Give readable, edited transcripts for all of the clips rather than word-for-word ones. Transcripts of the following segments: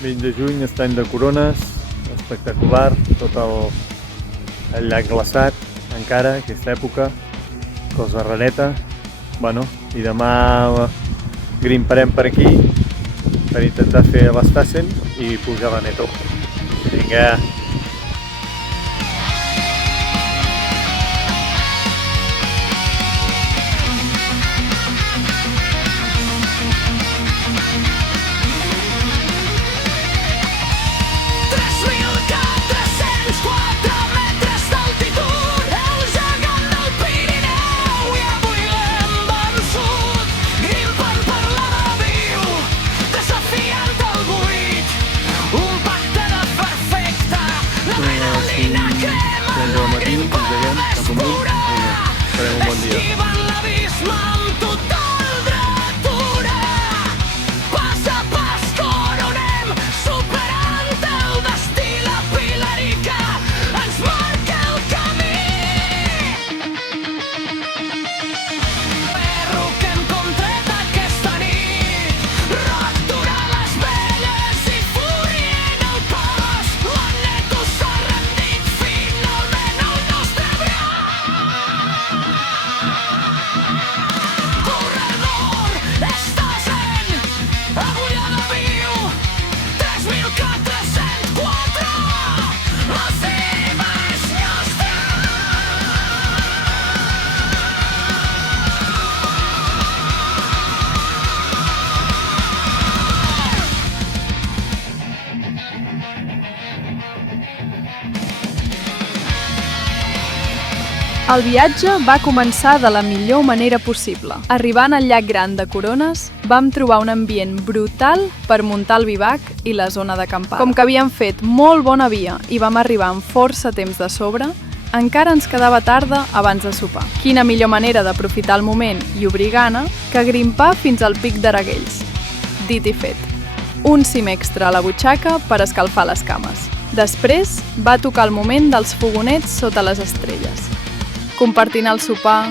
20 de juny, estany de Corones, espectacular, tot el llac glaçat, encara, aquesta època, cosa rareta. Bueno, i demà grimparem per aquí per intentar fer l'Estassen i pujar a la Neto. Vinga! Farem un bon dia. El viatge va començar de la millor manera possible. Arribant al llac Gran de Corones, vam trobar un ambient brutal per muntar el bivac i la zona d'acampada. Com que havíem fet molt bona via i vam arribar amb força temps de sobre, encara ens quedava tarda abans de sopar. Quina millor manera d'aprofitar el moment i obrir gana que grimpar fins al pic d'Araguells. Dit i fet, un cim extra a la butxaca per escalfar les cames. Després va tocar el moment dels fogonets sota les estrelles, compartint el sopar,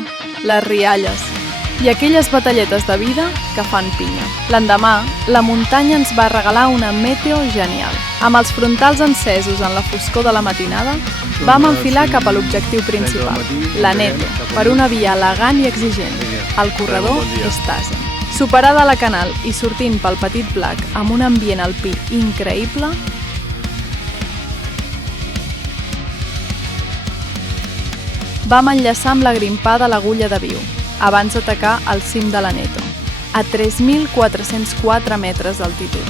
les rialles i aquelles batalletes de vida que fan pinya. L'endemà, la muntanya ens va regalar una meteo genial. Amb els frontals encesos en la foscor de la matinada, vam enfilar cap a l'objectiu principal, la Neto, per una via elegant i exigent, el corredor Estassen. Superada la Canal i sortint pel Petit Blac amb un ambient alpí increïble, vam enllaçar amb la grimpada a l'Agulla de Viu, abans d'atacar el cim de la Neto, a 3.404 metres d'altitud.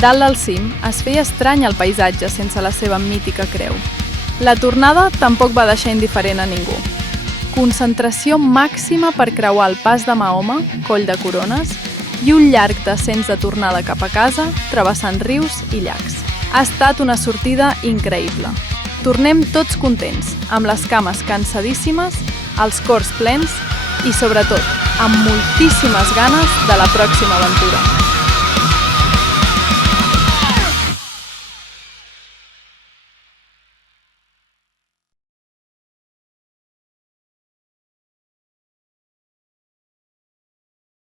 Dalt del cim es feia estrany el paisatge sense la seva mítica creu. La tornada tampoc va deixar indiferent a ningú. Concentració màxima per creuar el pas de Mahoma, Coll de Corones, i un llarg descens de tornada cap a casa, travessant rius i llacs. Ha estat una sortida increïble. Tornem tots contents, amb les cames cansadíssimes, els cors plens i, sobretot, amb moltíssimes ganes de la pròxima aventura.